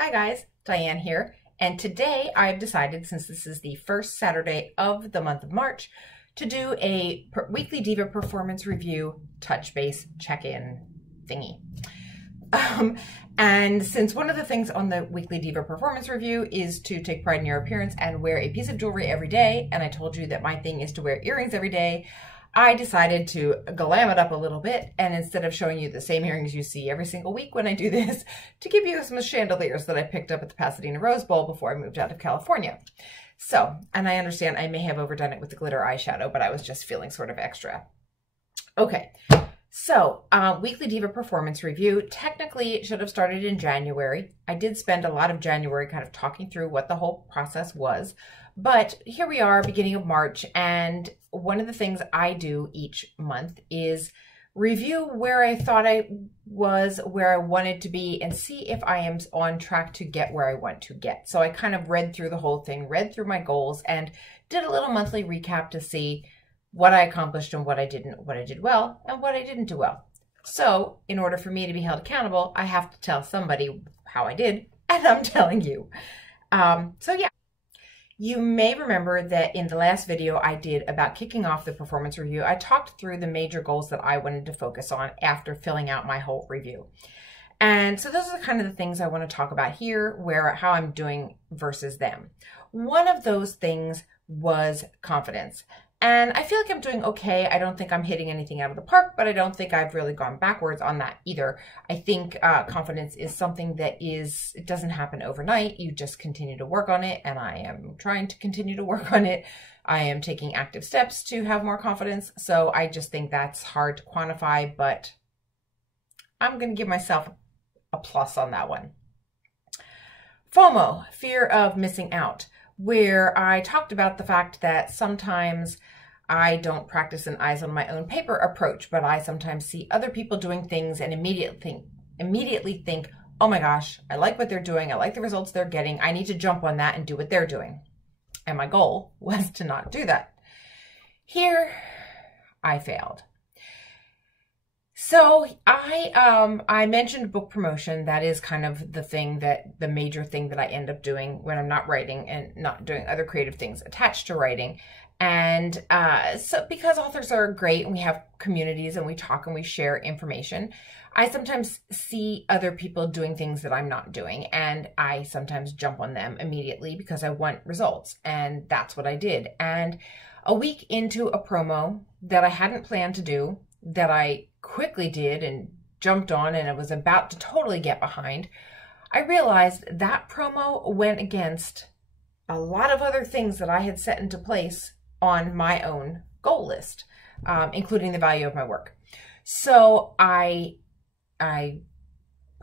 Hi guys, Diane here, and today I've decided, since this is the first Saturday of the month of March, to do a Weekly DiVa Performance review touch base check-in thingy. And since one of the things on the Weekly DiVa Performance review is to take pride in your appearance and wear a piece of jewelry every day, and I told you that my thing is to wear earrings every day, I decided to glam it up a little bit, and instead of showing you the same earrings you see every single week when I do this, to give you some chandeliers that I picked up at the Pasadena Rose Bowl before I moved out of California. So, and I understand I may have overdone it with the glitter eyeshadow, but I was just feeling sort of extra. Okay, so Weekly DiVa Performance review technically should have started in January. I did spend a lot of January kind of talking through what the whole process was. But here we are, beginning of March, and one of the things I do each month is review where I thought I was, where I wanted to be, and see if I am on track to get where I want to get. So I kind of read through the whole thing, read through my goals, and did a little monthly recap to see what I accomplished and what I didn't, what I did well, and what I didn't do well. So in order for me to be held accountable, I have to tell somebody how I did, and I'm telling you. So yeah. You may remember that in the last video I did about kicking off the performance review, I talked through the major goals that I wanted to focus on after filling out my whole review. And so those are kind of the things I want to talk about here, how I'm doing versus them. One of those things was confidence. And I feel like I'm doing okay. I don't think I'm hitting anything out of the park, but I don't think I've really gone backwards on that either. I think confidence is something that it doesn't happen overnight. You just continue to work on it, and I am trying to continue to work on it. I am taking active steps to have more confidence, so I just think that's hard to quantify, but I'm going to give myself a plus on that one. FOMO, fear of missing out, where I talked about the fact that sometimes I don't practice an eyes on my own paper approach, but I sometimes see other people doing things and immediately think, oh my gosh, I like what they're doing. I like the results they're getting. I need to jump on that and do what they're doing. And my goal was to not do that. Here, I failed. So I mentioned book promotion. That is kind of the major thing that I end up doing when I'm not writing and not doing other creative things attached to writing. And so because authors are great and we have communities and we talk and we share information, I sometimes see other people doing things that I'm not doing, and I sometimes jump on them immediately because I want results. And that's what I did. And a week into a promo that I hadn't planned to do, that I quickly did and jumped on and I was about to totally get behind, I realized that promo went against a lot of other things that I had set into place on my own goal list, including the value of my work. So I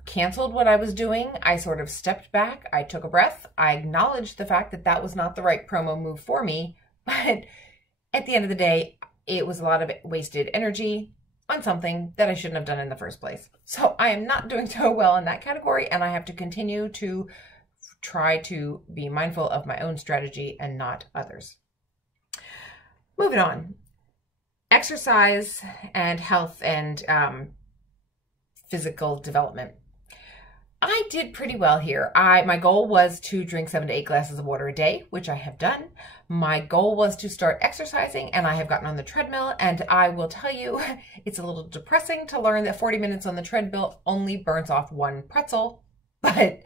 canceled what I was doing. I sort of stepped back. I took a breath. I acknowledged the fact that that was not the right promo move for me. But at the end of the day, it was a lot of wasted energy on something that I shouldn't have done in the first place. So I am not doing so well in that category, and I have to continue to try to be mindful of my own strategy and not others. Moving on. Exercise and health and physical development. I did pretty well here. My goal was to drink 7 to 8 glasses of water a day, which I have done. My goal was to start exercising, and I have gotten on the treadmill, and I will tell you, it's a little depressing to learn that 40 minutes on the treadmill only burns off 1 pretzel, but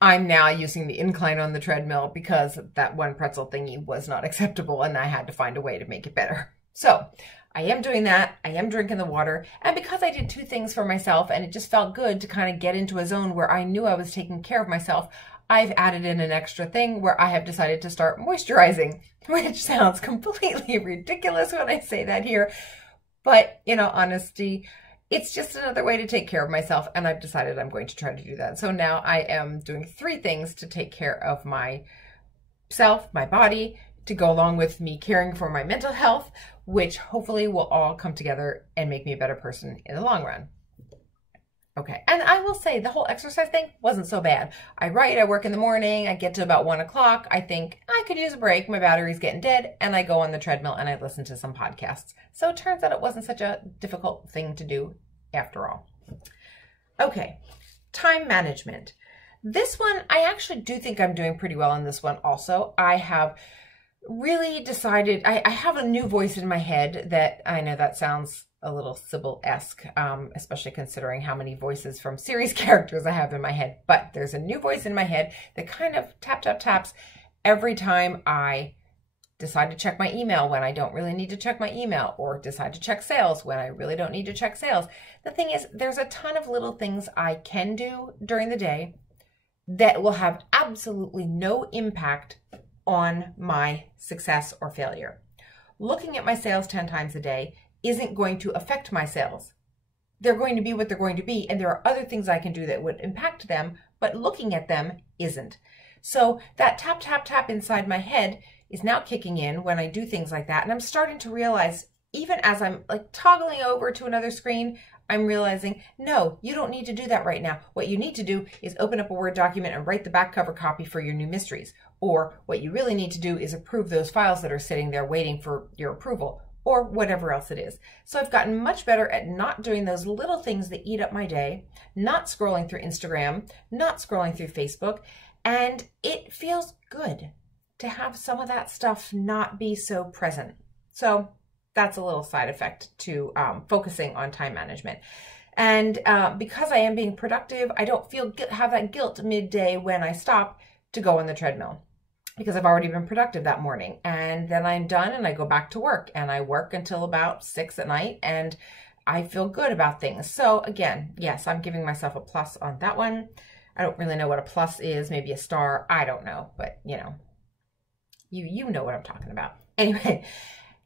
I'm now using the incline on the treadmill because that 1 pretzel thingy was not acceptable, and I had to find a way to make it better. So I am doing that. I am drinking the water. And because I did 2 things for myself and it just felt good to kind of get into a zone where I knew I was taking care of myself, I've added in an extra thing where I have decided to start moisturizing, which sounds completely ridiculous when I say that here. But in all honesty, it's just another way to take care of myself, and I've decided I'm going to try to do that. So now I am doing 3 things to take care of myself, my body, to go along with me caring for my mental health, which hopefully will all come together and make me a better person in the long run. Okay, and I will say the whole exercise thing wasn't so bad. I write, I work in the morning, I get to about 1 o'clock, I think I could use a break, my battery's getting dead, and I go on the treadmill and I listen to some podcasts. So it turns out it wasn't such a difficult thing to do after all. Okay, time management. This one, I actually do think I'm doing pretty well in this one also. I have really decided, I have a new voice in my head that, I know that sounds a little Sybil-esque, especially considering how many voices from series characters I have in my head, but there's a new voice in my head that kind of taps every time I decide to check my email when I don't really need to check my email, or decide to check sales when I really don't need to check sales. The thing is, there's a ton of little things I can do during the day that will have absolutely no impact on my success or failure. Looking at my sales 10 times a day isn't going to affect my sales. They're going to be what they're going to be, and there are other things I can do that would impact them, but looking at them isn't. So that tap inside my head is now kicking in when I do things like that. And I'm starting to realize, even as I'm like toggling over to another screen, I'm realizing, no, you don't need to do that right now. What you need to do is open up a Word document and write the back cover copy for your new mysteries. Or what you really need to do is approve those files that are sitting there waiting for your approval, or whatever else it is. So I've gotten much better at not doing those little things that eat up my day, not scrolling through Instagram, not scrolling through Facebook, and it feels good to have some of that stuff not be so present. So that's a little side effect to focusing on time management. And because I am being productive, I don't have that guilt midday when I stop to go on the treadmill, because I've already been productive that morning. And then I'm done and I go back to work, and I work until about 6 at night, and I feel good about things. So again, yes, I'm giving myself a plus on that one. I don't really know what a plus is, maybe a star, I don't know, but you know, you know what I'm talking about. Anyway,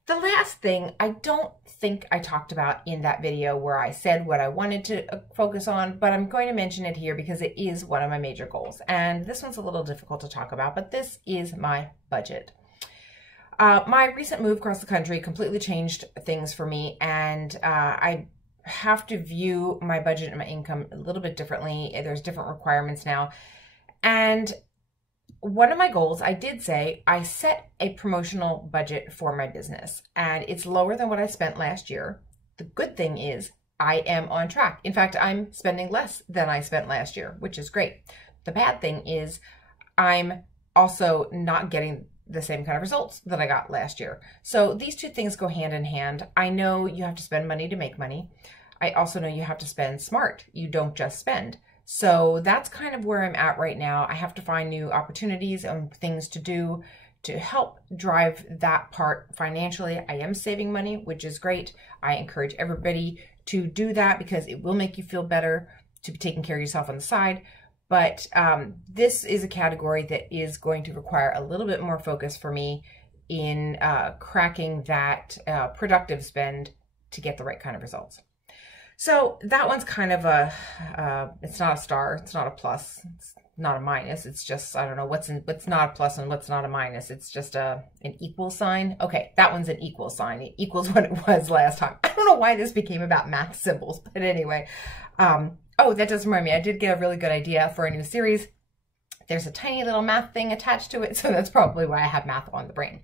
the last thing I don't think I talked about in that video where I said what I wanted to focus on, but I'm going to mention it here because it is one of my major goals. And this one's a little difficult to talk about, but this is my budget. My recent move across the country completely changed things for me, and I have to view my budget and my income a little bit differently. There's different requirements now. And one of my goals, I did say, I set a promotional budget for my business, and it's lower than what I spent last year. The good thing is I am on track. In fact, I'm spending less than I spent last year, which is great. The bad thing is I'm also not getting the same kind of results that I got last year. So these two things go hand in hand. I know you have to spend money to make money. I also know you have to spend smart. You don't just spend. So that's kind of where I'm at right now. I have to find new opportunities and things to do to help drive that part financially. I am saving money, which is great. I encourage everybody to do that because it will make you feel better to be taking care of yourself on the side. But this is a category that is going to require a little bit more focus for me in cracking that productive spend to get the right kind of results. So that one's kind of a, it's not a star, it's not a plus, it's not a minus. It's just, I don't know what's not a plus and what's not a minus. It's just an equal sign. Okay, that one's an equal sign. It equals what it was last time. I don't know why this became about math symbols, but anyway. Oh, that does remind me, I did get a really good idea for a new series. There's a tiny little math thing attached to it, so that's probably why I have math on the brain.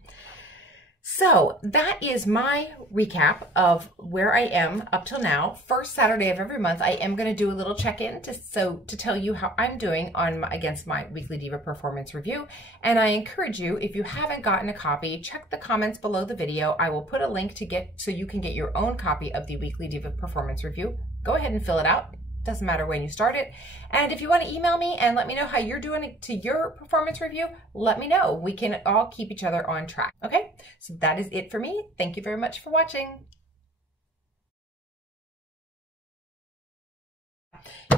So that is my recap of where I am up till now. First Saturday of every month, I am going to do a little check-in to tell you how I'm doing against my Weekly DiVa Performance review. And I encourage you, if you haven't gotten a copy, check the comments below the video. I will put a link so you can get your own copy of the Weekly DiVa Performance review. Go ahead and fill it out. Doesn't matter when you start it. And if you want to email me and let me know how you're doing to your performance review, let me know. We can all keep each other on track. Okay, so that is it for me. Thank you very much for watching.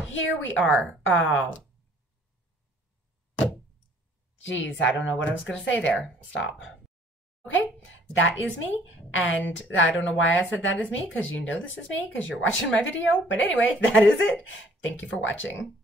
Here we are. Geez, I don't know what I was going to say there. Stop. Okay, that is me, and I don't know why I said that is me, because you know this is me, because you're watching my video, but anyway, that is it. Thank you for watching.